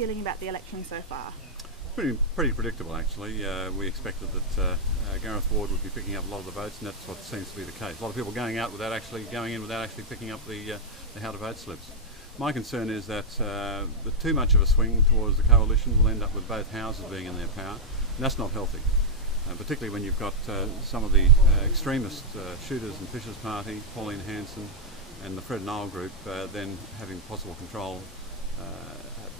Feeling about the election so far? Pretty predictable, actually. We expected that Gareth Ward would be picking up a lot of the votes, and that's what seems to be the case. A lot of people going in without actually picking up the how to vote slips. My concern is that too much of a swing towards the coalition will end up with both houses being in their power, and that's not healthy. Particularly when you've got some of the extremist shooters and Fishers Party, Pauline Hanson, and the Fred Nile group then having possible control,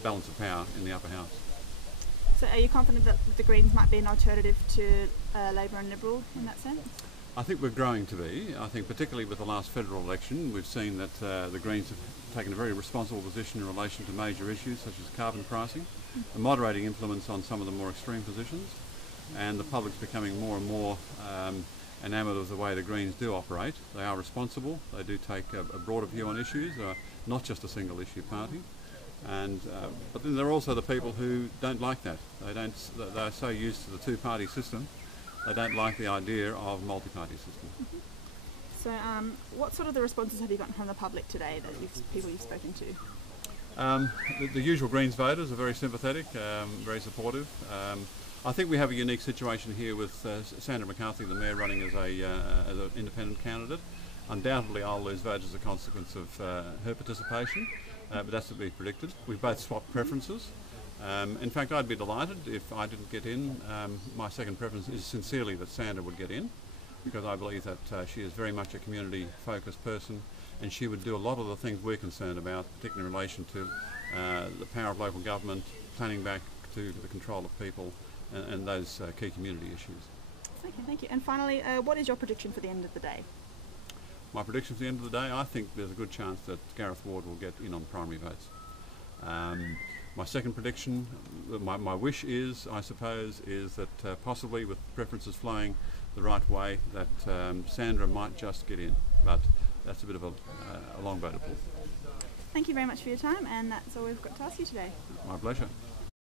balance of power in the upper house. So are you confident that the Greens might be an alternative to Labor and Liberal in that sense? I think we're growing to be. I think particularly with the last federal election, we've seen that the Greens have taken a very responsible position in relation to major issues such as carbon pricing, a moderating influence on some of the more extreme positions, and the public's becoming more and more enamoured of the way the Greens do operate. They are responsible, they do take a broader view on issues, not just a single issue party. But then there are also the people who don't like that. They're so used to the two-party system, they don't like the idea of a multi-party system. So what sort of the responses have you gotten from the public today, that people you've spoken to? The usual Greens voters are very sympathetic, very supportive. I think we have a unique situation here with Sandra McCarthy, the Mayor, running as an independent candidate. Undoubtedly I'll lose votes as a consequence of her participation, but that's to be predicted. We've both swapped preferences. In fact, I'd be delighted if I didn't get in. My second preference is sincerely that Sandra would get in, because I believe that she is very much a community-focused person, and she would do a lot of the things we're concerned about, particularly in relation to the power of local government, planning back to the control of people, and those key community issues. Okay, thank you. And finally, what is your prediction for the end of the day? My prediction for the end of the day, I think there's a good chance that Gareth Ward will get in on primary votes. My second prediction, my wish is, I suppose, is that possibly with preferences flowing the right way, that Sandra might just get in, but that's a bit of a long vote of pull. Thank you very much for your time, and that's all we've got to ask you today. My pleasure.